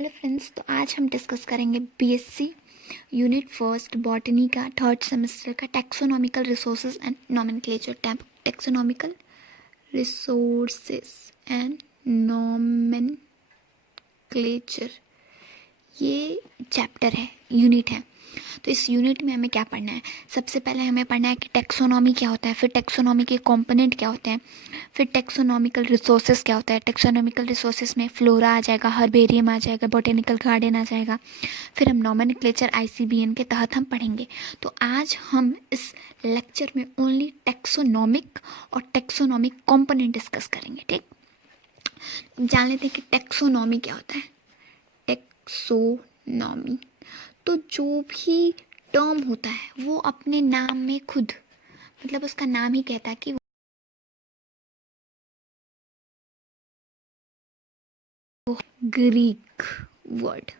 Hello friends, तो आज हम डिस्कस करेंगे बीएससी यूनिट फर्स्ट बॉटनी का थर्ड सेमेस्टर का taxonomical resources and nomenclature. Taxonomical resources and nomenclature ये चैप्टर है, यूनिट है। तो इस यूनिट में हमें क्या पढ़ना है? सबसे पहले हमें पढ़ना है कि टैक्सोनॉमी क्या होता है, फिर टैक्सोनॉमी के कंपोनेंट क्या होते हैं, फिर टैक्सोनॉमिकल रिसोर्सेज क्या होता है। टैक्सोनॉमिकल रिसोर्सेज में फ्लोरा आ जाएगा, हर्बेरियम आ जाएगा, बॉटेनिकल गार्डन आ जाएगा। फिर हम नॉमेनक्लेचर आईसीबीएन के तहत हम पढ़ेंगे। तो आज हम इस लेक्चर में ओनली टैक्सोनॉमिक और टैक्सोनॉमिक कंपोनेंट डिस्कस करेंगे। ठीक, जान लेते हैं कि टैक्सोनॉमी क्या होता है। टैक्सोनॉमी तो जो भी टर्म होता है वो अपने नाम में खुद, मतलब उसका नाम ही कहता है कि वो ग्रीक वर्ड।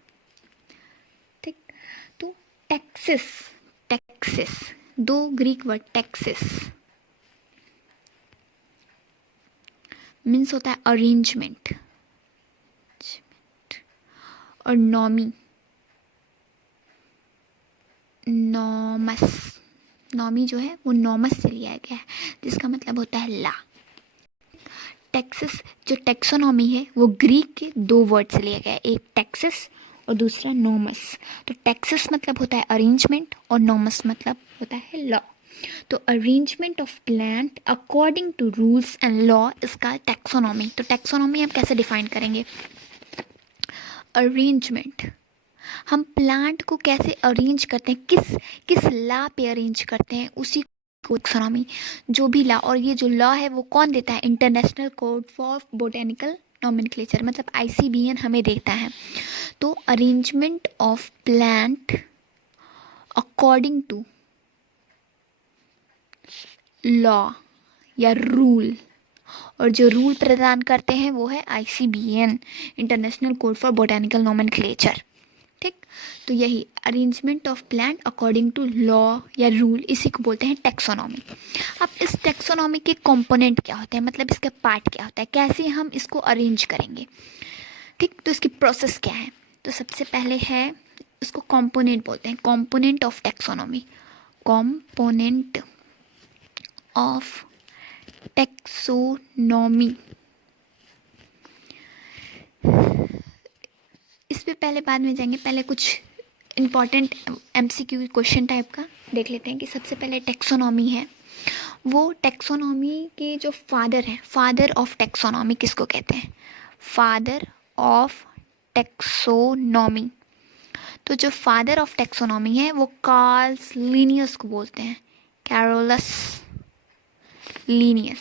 ठीक, तो टैक्सिस, टैक्सिस दो ग्रीक वर्ड, टैक्सिस मीन्स होता है अरेंजमेंट, और नॉमी, नॉमस, नॉमी जो है वो नॉमस से लिया गया है, जिसका मतलब होता है ला। टैक्सिस जो टैक्सोनॉमी है वो ग्रीक के दो वर्ड से लिया गया है, एक टैक्सिस और दूसरा नॉमस। तो टैक्सिस मतलब होता है अरेंजमेंट और नॉमस मतलब होता है लॉ। तो arrangement of plant according to rules and law इसका टैक्सोनॉमी। तो टैक्सोनॉमी हम कैसे डिफाइन करेंगे? अरेंजमेंट, हम प्लांट को कैसे अरेंज करते हैं, किस किस लॉ पे अरेंज करते हैं, उसी को टैक्सोनॉमी। जो भी लॉ, और ये जो लॉ है वो कौन देता है? International code for botanical nomenclature, मतलब आईसीबीएन हमें देता है। तो arrangement of plant according to law या रूल, और जो रूल प्रदान करते हैं वो है ICBN, international code for botanical nomenclature. ठीक, तो यही arrangement of plant according to law या रूल, इसी को बोलते हैं टैक्सोनॉमी। अब इस टैक्सोनॉमी के कंपोनेंट क्या होते हैं, मतलब इसका पार्ट क्या होता है, कैसे हम इसको अरेंज करेंगे। ठीक, तो इसकी प्रोसेस क्या है? तो सबसे पहले है, इसको कंपोनेंट बोलते हैं, component of taxonomy, component of taxonomy. इस पे पहले बाद में जाएंगे, पहले कुछ इम्पॉर्टेंट एमसीक्यू क्वेश्चन टाइप का देख लेते हैं कि सबसे पहले टैक्सोनॉमी है, वो टैक्सोनॉमी के जो फादर हैं, फादर ऑफ टैक्सोनॉमी किसको कहते हैं? Father of taxonomy. तो जो फादर ऑफ टैक्सोनॉमी है वो कार्ल्स लिनियस को बोलते हैं, कैरोलस लिनियस,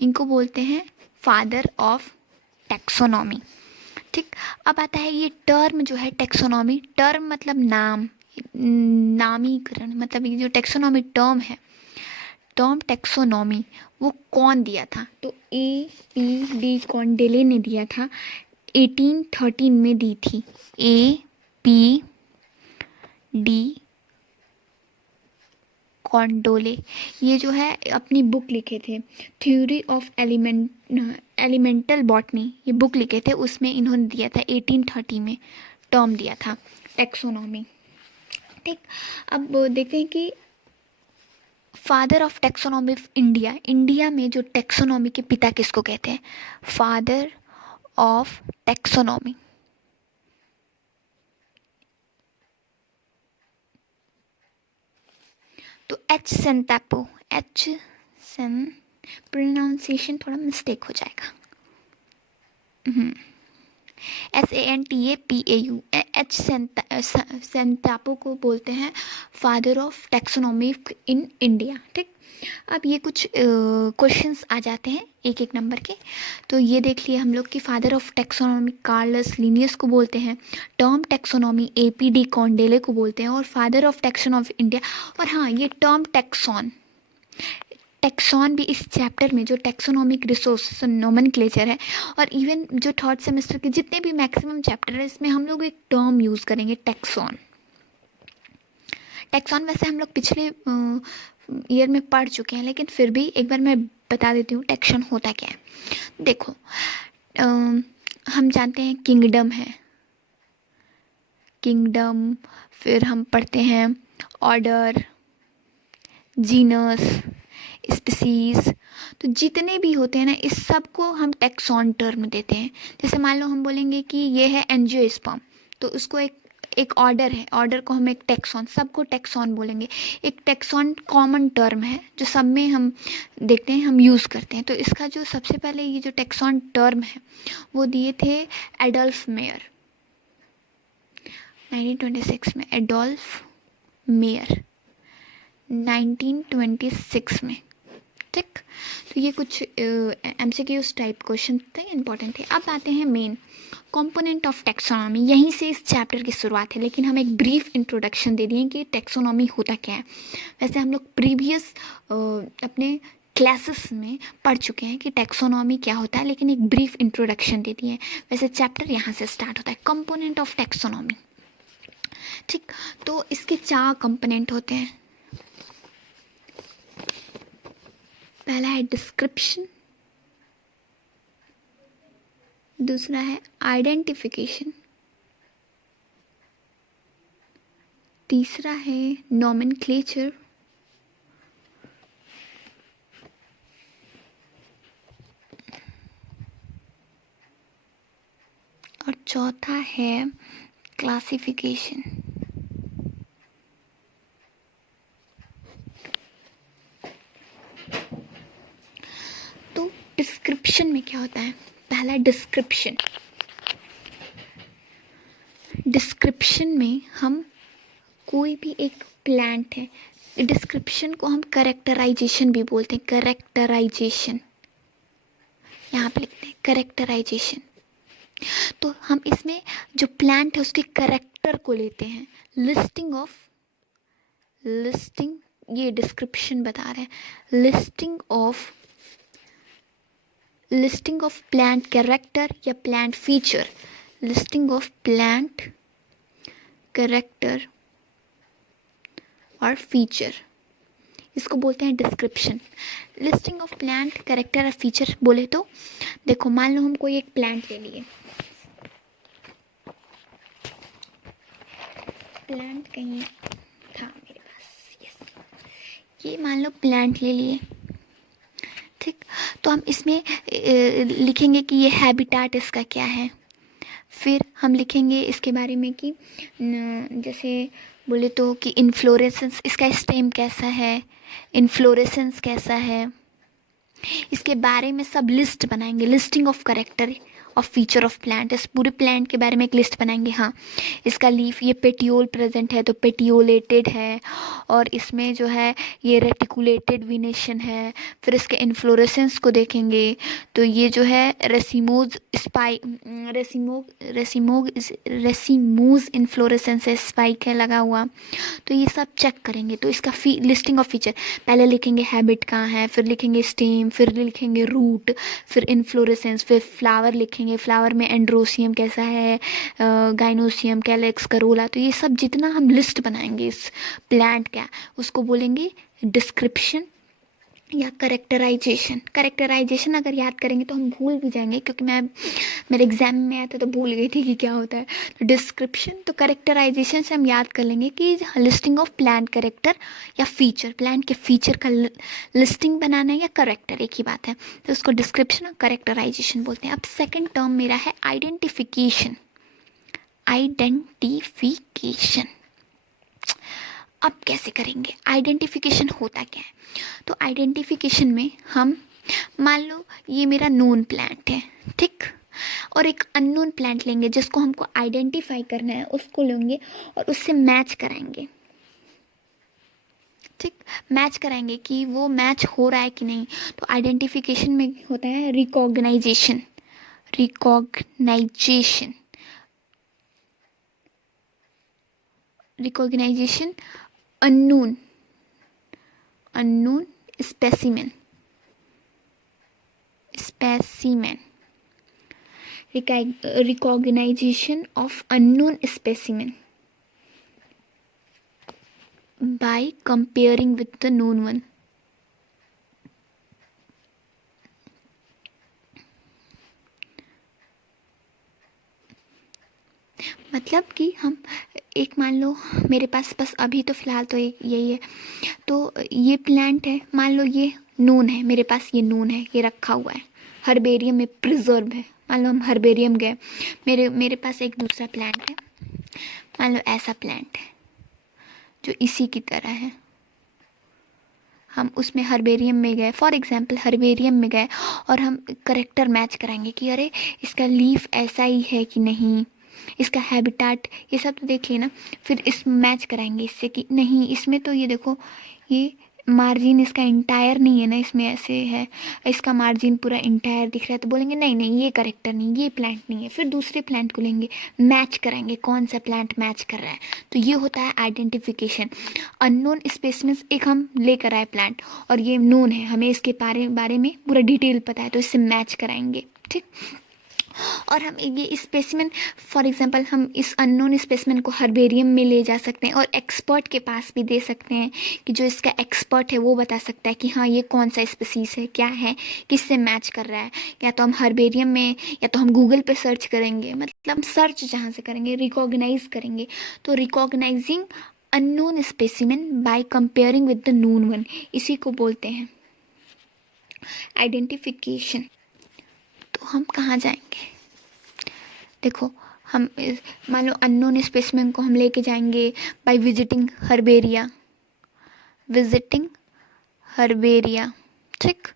इनको बोलते हैं फादर ऑफ टैक्सोनॉमी। ठीक, अब आता है ये टर्म जो है टैक्सोनॉमी, टर्म मतलब नाम, नामीकरण, मतलब ये जो टैक्सोनॉमी टर्म है, टर्म टैक्सोनॉमी वो कौन दिया था? तो A.P.D. कॉन्डेले ने दिया था, 1813 में दी थी। A.P.D. कॉन्डोले, ये जो है अपनी बुक लिखे थे, थ्योरी ऑफ एलिमेंटल बॉटनी, ये बुक लिखे थे, उसमें इन्होंने दिया था 1830 में टर्म दिया था टैक्सोनॉमी। ठीक, अब देखते हैं कि father of taxonomy of India, India में जो टैक्सोनॉमी के पिता किसको कहते हैं? फादर ऑफ टैक्सोनॉमी, तो एच सेंटापो, एच सेन, प्रोनाउंसिएशन थोड़ा मिस्टेक हो जाएगा, SANTAPAU, एच सेंटापो को बोलते हैं father of taxonomy in India. ठीक, अब ये कुछ क्वेश्चंस आ जाते हैं एक एक नंबर के, तो ये देख लिए हम लोग कि father of taxonomy Carolus Linnaeus को बोलते हैं, टर्म टैक्सोनॉमी APD कॉन्डेले को बोलते हैं, और father of taxon of India. और हाँ, ये टर्म टैक्सॉन, टैक्सॉन भी इस चैप्टर में, जो टैक्सोनॉमिक रिसोर्स नोमेनक्लेचर है, और इवन जो थर्ड सेमेस्टर के जितने भी मैक्सिमम चैप्टर है, इसमें हम लोग एक टर्म यूज़ करेंगे, टैक्सॉन। टैक्सॉन वैसे हम लोग पिछले ईयर में पढ़ चुके हैं, लेकिन फिर भी एक बार मैं बता देती हूँ टैक्सॉन होता क्या है। देखो, हम जानते हैं किंगडम है, किंगडम, फिर हम पढ़ते हैं ऑर्डर, जीनस, स्पीसीज। तो जितने भी होते हैं ना, इस सब को हम टैक्सॉन टर्म देते हैं। जैसे मान लो हम बोलेंगे कि ये है एंजियोस्पर्म, तो उसको एक ऑर्डर है, ऑर्डर को हम एक टैक्सॉन, सबको टैक्सॉन बोलेंगे। एक टैक्सॉन कॉमन टर्म है जो सब में हम देखते हैं, हम यूज़ करते हैं। तो इसका जो सबसे पहले ये जो टैक्सॉन टर्म है वो दिए थे एडोल्फ मेयर 1926 में, एडोल्फ मेयर 1926 में। ठीक, तो ये कुछ MCQs टाइप क्वेश्चन थे, इंपॉर्टेंट थे। अब आते हैं मेन कंपोनेंट ऑफ टैक्सोनॉमी। यहीं से इस चैप्टर की शुरुआत है, लेकिन हम एक ब्रीफ इंट्रोडक्शन दे दिए कि टैक्सोनॉमी होता क्या है। वैसे हम लोग प्रीवियस अपने क्लासेस में पढ़ चुके हैं कि टैक्सोनॉमी क्या होता है, लेकिन एक ब्रीफ इंट्रोडक्शन दे दिए हैं। वैसे चैप्टर यहाँ से स्टार्ट होता है, कंपोनेंट ऑफ टैक्सोनॉमी। ठीक, तो इसके 4 कंपोनेंट होते हैं। पहला है डिस्क्रिप्शन, दूसरा है आइडेंटिफिकेशन, तीसरा है नॉमेनक्लेचर, और चौथा है क्लासिफिकेशन। तो डिस्क्रिप्शन में क्या होता है? पहला डिस्क्रिप्शन। डिस्क्रिप्शन में हम कोई भी एक प्लांट है, डिस्क्रिप्शन को हम करेक्टराइजेशन भी बोलते हैं। करेक्टराइजेशन यहाँ पे लिखते हैं, करेक्टराइजेशन। तो हम इसमें जो प्लांट है उसके करेक्टर को लेते हैं। लिस्टिंग, ये डिस्क्रिप्शन बता रहे हैं। लिस्टिंग ऑफ प्लांट कैरेक्टर या plant feature. Listing of plant character और फीचर, इसको बोलते हैं description. Listing of plant character और फीचर बोले तो देखो, मान लो हम कोई एक प्लांट ले लिए, प्लांट कहीं था मेरे पास, यस, ये मान लो प्लांट ले लिए। ठीक, तो हम इसमें लिखेंगे कि ये हैबिटाट इसका क्या है। फिर हम लिखेंगे इसके बारे में कि जैसे बोले तो कि इन्फ्लोरेसेंस, इसका स्टेम कैसा है, इन्फ्लोरेसेंस कैसा है, इसके बारे में सब लिस्ट बनाएंगे। Listing of character of feature of plant, इस पूरे प्लांट के बारे में एक लिस्ट बनाएंगे। हाँ, इसका लीफ, ये पेटियोल प्रेजेंट है तो पेटियोलेटेड है, और इसमें जो है ये रेटिकुलेटेड विनेशन है। फिर इसके इन्फ्लोरेसेंस को देखेंगे तो ये जो है रेसिमोज रेसिमोज इन्फ्लोरेसेंस है, स्पाइक है लगा हुआ। तो ये सब चेक करेंगे। तो इसका लिस्टिंग ऑफ फीचर पहले लिखेंगे, हैबिट कहाँ है, फिर लिखेंगे स्टेम, फिर लिखेंगे रूट, फिर इन्फ्लोरेसेंस, फिर फ्लावर लिखेंगे, फ्लावर में एंड्रोसियम कैसा है, गाइनोसियम, कैलेक्स, करोला। तो ये सब जितना हम लिस्ट बनाएंगे इस प्लांट का, उसको बोलेंगे डिस्क्रिप्शन या करेक्टराइजेशन। करेक्टराइजेशन अगर याद करेंगे तो हम भूल भी जाएंगे, क्योंकि मेरे एग्जाम में आया था तो भूल गई थी कि क्या होता है। तो डिस्क्रिप्शन, तो करेक्टराइजेशन से हम याद कर लेंगे कि लिस्टिंग ऑफ प्लांट कैरेक्टर या फीचर, प्लांट के फीचर का लिस्टिंग बनाना है या करेक्टर, एक ही बात है। तो उसको डिस्क्रिप्शन और करेक्टराइजेशन बोलते हैं। अब सेकेंड टर्म मेरा है आइडेंटिफिकेशन। आइडेंटिफिकेशन अब कैसे करेंगे? आइडेंटिफिकेशन होता क्या है? तो आइडेंटिफिकेशन में हम, मान लो ये मेरा नोन प्लांट है, ठीक, और एक अननोन प्लांट लेंगे जिसको हमको आइडेंटिफाई करना है, उसको लेंगे और उससे मैच कराएंगे। ठीक, मैच कराएंगे कि वो मैच हो रहा है कि नहीं। तो आइडेंटिफिकेशन में होता है recognization. Recognization unknown specimen recognition of unknown specimen by comparing with the known one. मतलब कि हम एक मान लो मेरे पास बस अभी तो फ़िलहाल तो एक यही है, तो ये प्लांट है, मान लो ये नून है, मेरे पास ये नून है, ये रखा हुआ है हर्बेरियम में प्रिजर्व है। मान लो हम हर्बेरियम गए, मेरे मेरे पास एक दूसरा प्लांट है, मान लो ऐसा प्लांट है जो इसी की तरह है, हम उसमें हर्बेरियम में गए, फॉर एग्जांपल हर्बेरियम में गए और हम करेक्टर मैच कराएंगे कि अरे इसका लीफ ऐसा ही है कि नहीं, इसका हैबिटाट, ये सब तो देख लेना, फिर इस मैच कराएंगे इससे कि नहीं इसमें तो ये देखो ये मार्जिन इसका इंटायर नहीं है ना, इसमें ऐसे है, इसका मार्जिन पूरा इंटायर दिख रहा है, तो बोलेंगे नहीं नहीं ये करेक्टर नहीं, ये प्लांट नहीं है, फिर दूसरे प्लांट को लेंगे, मैच कराएंगे कौन सा प्लांट मैच कर रहा है। तो ये होता है आइडेंटिफिकेशन। अननोन स्पेसिमेंस एक हम लेकर आए प्लांट और ये नोन है, हमें इसके बारे में पूरा डिटेल पता है, तो इससे मैच कराएंगे, ठीक। और हम ये स्पेसिमेन, फॉर एग्जांपल हम इस अननोन स्पेसिमेन को हर्बेरियम में ले जा सकते हैं और एक्सपर्ट के पास भी दे सकते हैं कि जो इसका एक्सपर्ट है वो बता सकता है कि हाँ ये कौन सा स्पीसीज है, क्या है, किससे मैच कर रहा है। या तो हम हर्बेरियम में या तो हम गूगल पे सर्च करेंगे, मतलब सर्च जहाँ से करेंगे रिकॉग्नाइज करेंगे। तो recognising unknown specimen by comparing with the known one, इसी को बोलते हैं आइडेंटिफिकेशन। तो हम कहाँ जाएंगे, देखो हम मान लो अननोन स्पेसिमेन को हम लेके जाएंगे बाय विजिटिंग हर्बेरिया, ठीक।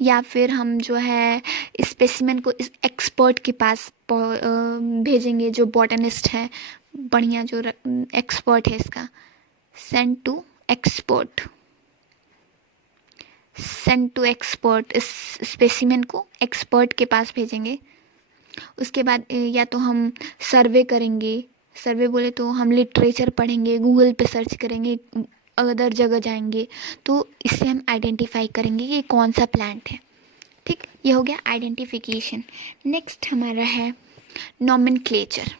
या फिर हम जो है स्पेसिमेन को इस एक्सपर्ट के पास भेजेंगे जो बॉटनिस्ट है, बढ़िया जो एक्सपर्ट है इसका, सेंड टू एक्सपर्ट, इस स्पेसिमेन को एक्सपर्ट के पास भेजेंगे। उसके बाद या तो हम सर्वे करेंगे, सर्वे बोले तो हम लिटरेचर पढ़ेंगे, गूगल पे सर्च करेंगे, अदर जगह जाएंगे, तो इससे हम आइडेंटिफाई करेंगे कि कौन सा प्लांट है, ठीक। ये हो गया आइडेंटिफिकेशन। नेक्स्ट हमारा है नॉमेनक्लेचर।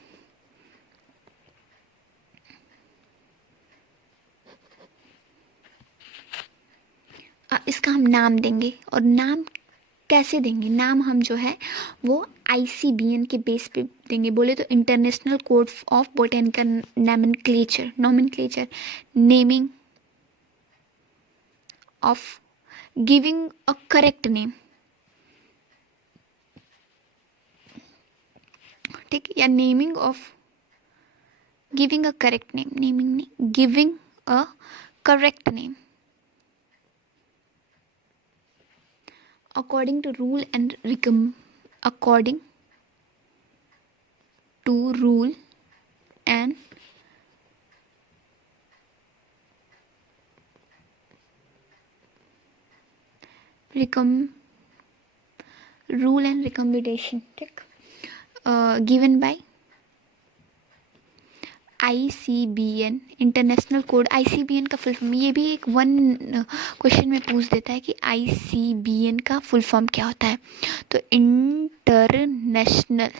इसका हम नाम देंगे, और नाम कैसे देंगे, नाम हम जो है वो ICBN के बेस पे देंगे, बोले तो international code of botanical nomenclature, naming of giving a correct name, ठीक। या naming of giving a correct name, naming नहीं, giving a correct name according to rule and according to rule and recommendation, ठीक, given by ICBN international code. ICBN का full form, ये भी एक question में पूछ देता है कि ICBN का फुल फॉर्म क्या होता है। तो इंटरनेशनल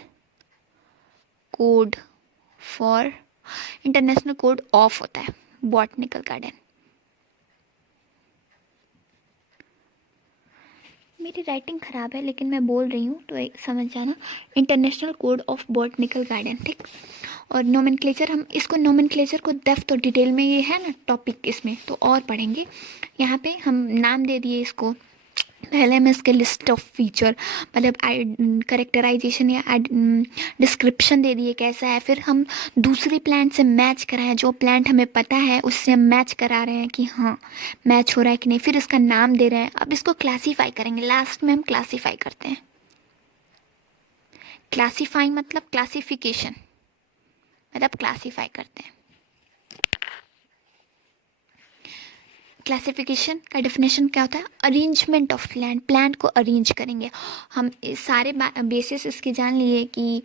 कोड ऑफ होता है बॉटनिकल गार्डन। मेरी राइटिंग ख़राब है लेकिन मैं बोल रही हूँ तो समझ जाना, international code of botanical garden, ठीक। और नोमेनक्लेचर, हम इसको नोमेनक्लेचर को डेप्थ और डिटेल में, ये है ना टॉपिक इसमें, तो और पढ़ेंगे। यहाँ पे हम नाम दे दिए इसको, पहले में इसके लिस्ट ऑफ फीचर, मतलब करेक्टराइजेशन या डिस्क्रिप्शन दे दिए कैसा है, फिर हम दूसरे प्लांट से मैच कराएं, जो प्लांट हमें पता है उससे हम मैच करा रहे हैं कि हाँ मैच हो रहा है कि नहीं, फिर इसका नाम दे रहे हैं। अब इसको क्लासीफाई करेंगे, लास्ट में हम क्लासीफाई करते हैं। क्लासीफाई मतलब क्लासिफिकेशन, मतलब क्लासीफाई करते हैं। क्लासिफिकेशन का डेफिनेशन क्या होता है, अरेंजमेंट ऑफ प्लांट को अरेंज करेंगे हम, सारे बेसिस इसके जान लिए कि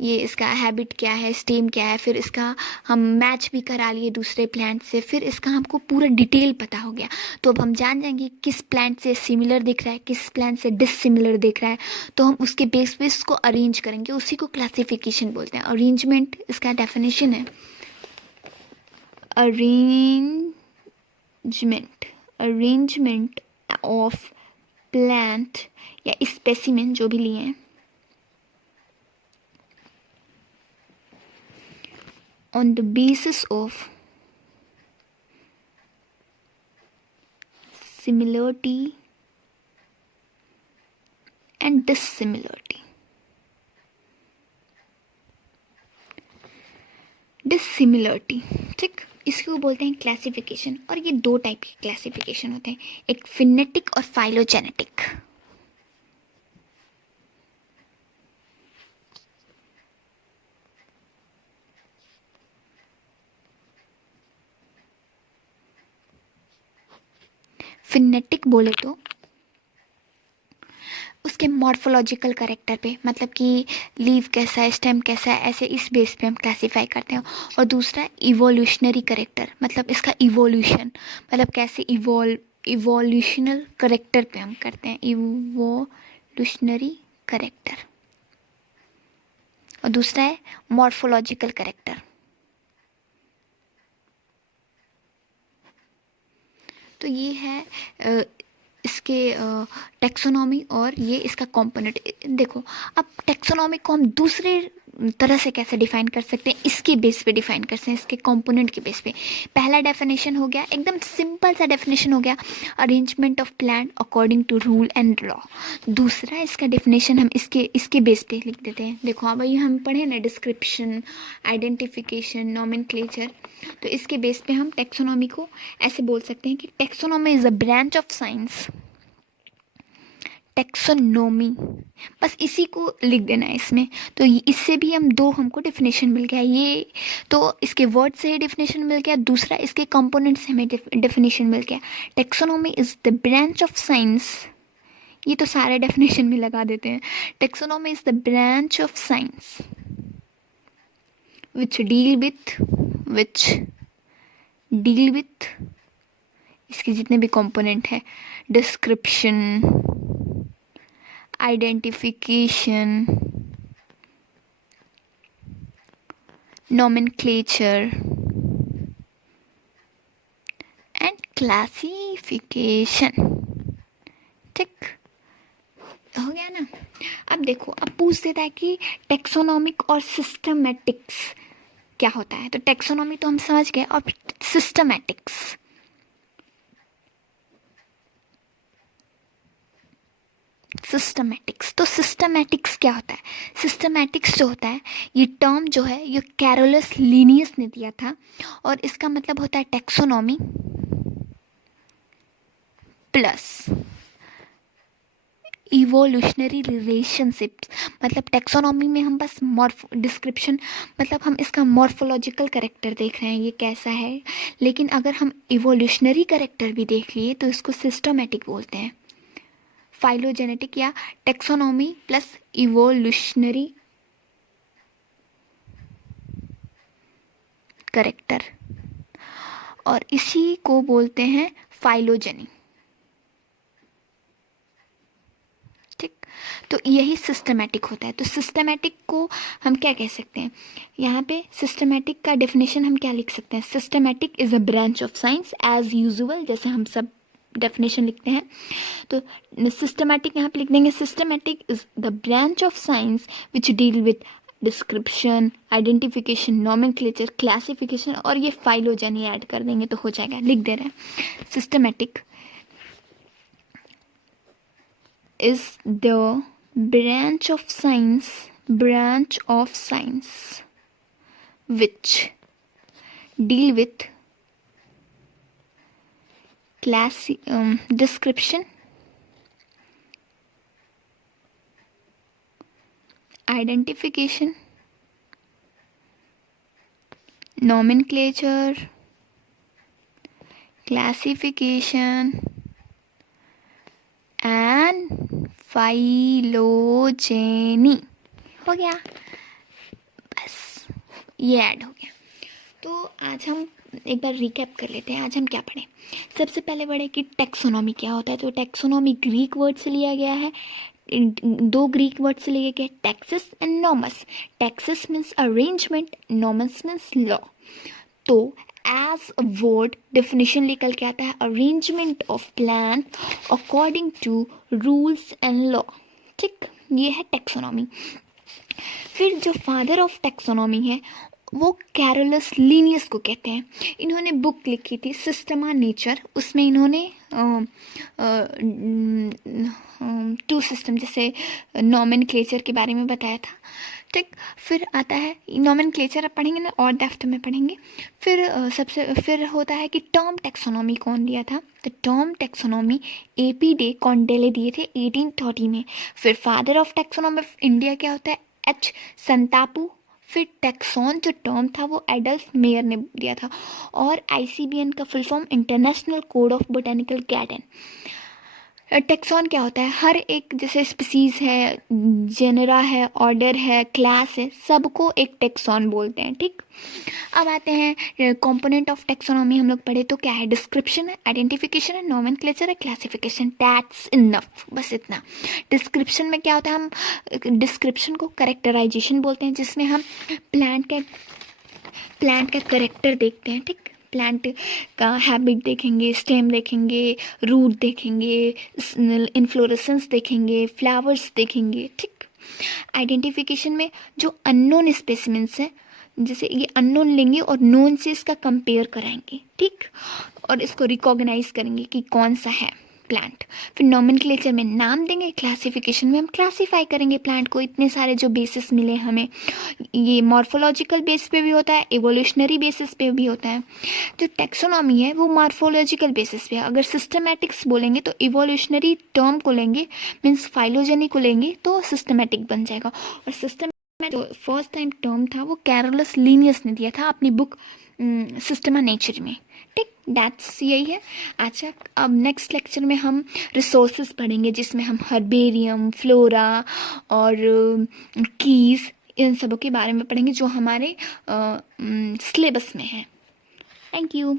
ये इसका हैबिट क्या है, स्टेम क्या है, फिर इसका हम मैच भी करा लिए दूसरे प्लांट से, फिर इसका हमको पूरा डिटेल पता हो गया। तो अब हम जान जाएंगे किस प्लांट से सिमिलर दिख रहा है, किस प्लांट से डिससिमिलर दिख रहा है, तो हम उसके बेस पे इसको अरेंज करेंगे, उसी को क्लासिफिकेशन बोलते हैं। अरेंजमेंट इसका डेफिनेशन है, अरेंजमेंट ऑफ प्लांट या स्पेसिमेन जो भी लिए हैं, on the basis of similarity and dissimilarity. Dissimilarity, ठीक, इसको बोलते हैं क्लासिफिकेशन। और ये दो टाइप के क्लासिफिकेशन होते हैं, एक फिनेटिक और फाइलोजेनेटिक। फिनेटिक बोले तो उसके मॉर्फोलॉजिकल करेक्टर पे, मतलब कि लीव कैसा है, स्टेम कैसा है, ऐसे इस बेस पे हम क्लासीफाई करते हैं। और दूसरा इवोल्यूशनरी करेक्टर, मतलब इसका इवोल्यूशन, मतलब कैसे इवोल्यूशनल करेक्टर पे हम करते हैं, इवोल्यूशनरी करेक्टर। और दूसरा है मॉर्फोलॉजिकल करेक्टर। तो ये है इसके टेक्सोनॉमी और ये इसका कंपोनेंट। देखो, अब टेक्सोनॉमी को हम दूसरे तरह से कैसे डिफाइन कर सकते हैं, इसके बेस पे डिफाइन कर सकते हैं, इसके कंपोनेंट के बेस पे। पहला डेफिनेशन हो गया, एकदम सिंपल सा डेफिनेशन हो गया, arrangement of plant according to rule and law. दूसरा इसका डेफिनेशन हम इसके बेस पे लिख देते हैं। देखो अब ये हम पढ़े ना, डिस्क्रिप्शन, आइडेंटिफिकेशन, नॉमेनक्लेचर। तो इसके बेस पे हम टेक्सोनॉमी को ऐसे बोल सकते हैं कि taxonomy is a branch of science. Taxonomy, बस इसी को लिख देना है इसमें। तो इससे भी हम दो, हमको डेफिनेशन मिल गया। ये तो इसके वर्ड से ही डेफिनेशन मिल गया, दूसरा इसके कंपोनेंट से हमें डेफिनेशन मिल गया। Taxonomy is the branch of science, ये तो सारे डेफिनेशन में लगा देते हैं। Taxonomy is the branch of science which deal with इसके जितने भी कंपोनेंट है, description, identification, nomenclature and classification. ठीक हो गया ना। अब देखो, अब पूछ देता है कि टेक्सोनॉमिक और सिस्टमैटिक्स क्या होता है। तो टेक्सोनॉमी तो हम समझ गए, और सिस्टमैटिक्स, तो सिस्टमैटिक्स क्या होता है। सिस्टमैटिक्स जो होता है, ये टर्म जो है ये कैरोलस लिनियस ने दिया था, और इसका मतलब होता है टेक्सोनॉमी प्लस इवोल्यूशनरी रिलेशनशिप्स। मतलब टेक्सोनॉमी में हम बस डिस्क्रिप्शन, मतलब हम इसका मॉर्फोलॉजिकल करेक्टर देख रहे हैं ये कैसा है, लेकिन अगर हम इवोल्यूशनरी करेक्टर भी देख लिए तो इसको सिस्टमैटिक बोलते हैं। फाइलोजेनेटिक या टेक्सोनॉमी प्लस इवोल्यूशनरी करेक्टर, और इसी को बोलते हैं फाइलोजेनी। ठीक, तो यही सिस्टमैटिक होता है। तो सिस्टमैटिक को हम क्या कह सकते हैं, यहाँ पे सिस्टमैटिक का डेफिनेशन हम क्या लिख सकते हैं, systematic is a branch of science as usual, जैसे हम सब डेफिनेशन लिखते हैं। तो सिस्टमैटिक यहाँ पे लिख देंगे, systematic is the branch of science which deal with description, identification, nomenclature, classification, और ये फाइलोजेनी ऐड कर देंगे तो हो जाएगा। लिख दे रहे हैं, systematic is the branch of science which deal with description, identification, nomenclature, classification and phylogeny. हो गया, बस ये ऐड हो गया। तो आज हम एक बार रिकैप कर लेते हैं, आज हम क्या पढ़े। सबसे पहले पढ़े कि टेक्सोनॉमी क्या होता है। तो टेक्सोनॉमी ग्रीक वर्ड से लिया गया है, दो ग्रीक वर्ड से लिए गए, taxis and nomos. Taxis means arrangement, nomos means law. तो एज अ वर्ड डेफिनेशन निकल के आता है, arrangement of plan according to rules and law. ठीक, ये है टेक्सोनॉमी। फिर जो फादर ऑफ टेक्सोनॉमी है वो कैरोलस लीनियस को कहते हैं। इन्होंने बुक लिखी थी सिस्टमा नेचर, उसमें इन्होंने टू सिस्टम जैसे नॉमेनक्लेचर के बारे में बताया था, ठीक। फिर आता है नॉमेनक्लेचर, अब पढ़ेंगे ना और डेप्थ में पढ़ेंगे। फिर होता है कि टर्म टैक्सोनॉमी कौन दिया था, तो टर्म टैक्सोनॉमी AP डे कॉन्डेले दिए थे 1830 में। फिर father of taxonomy of India क्या होता है, H संतापू। फिर टैक्सॉन जो टर्म था वो एडल्फ मेयर ने दिया था। और ICBN का full form international code of botanical garden. Taxon क्या होता है, हर एक जैसे स्पीसीज है, जेनरा है, ऑर्डर है, क्लास है, सबको एक टैक्सॉन बोलते हैं, ठीक। अब आते हैं कंपोनेंट ऑफ टैक्सोनॉमी, हम लोग पढ़े तो क्या है, डिस्क्रिप्शन है, आइडेंटिफिकेशन है, नोमेनक्लेचर है, क्लासिफिकेशन, दैट्स इनफ, बस इतना। डिस्क्रिप्शन में क्या होता है, हम डिस्क्रिप्शन को कैरेक्टराइजेशन बोलते हैं, जिसमें हम प्लांट का करेक्टर देखते हैं, ठीक। प्लांट का हैबिट देखेंगे, स्टेम देखेंगे, रूट देखेंगे, इन्फ्लोरेसेंस देखेंगे, फ्लावर्स देखेंगे, ठीक। आइडेंटिफिकेशन में जो अननोन स्पेसिमेंट्स है, जैसे ये अननोन लेंगे और नोन से इसका कंपेयर कराएंगे, ठीक, और इसको रिकॉग्नाइज करेंगे कि कौन सा है प्लांट। फिर नॉमेनक्लेचर में नाम देंगे, क्लासिफिकेशन में हम क्लासीफाई करेंगे प्लांट को, इतने सारे जो बेसिस मिले हमें, ये मॉर्फोलॉजिकल बेस पे भी होता है, एवोल्यूशनरी बेसिस पे भी होता है। जो टैक्सोनॉमी है वो मॉर्फोलॉजिकल बेसिस पे है। अगर सिस्टमैटिक्स बोलेंगे तो इवोल्यूशनरी टर्म को लेंगे, मीन्स फाइलोजेनी को लेंगे तो सिस्टमैटिक बन जाएगा। और सिस्टम जो फर्स्ट टाइम टर्म था वो कैरोलस लीनियस ने दिया था अपनी बुक सिस्टमा नेचर में, ठीक। दैट्स यही है। अच्छा, अब नेक्स्ट लेक्चर में हम रिसोर्सेज पढ़ेंगे, जिसमें हम हर्बेरियम, फ्लोरा और कीज, इन सबों के बारे में पढ़ेंगे जो हमारे सिलेबस में है। Thank you.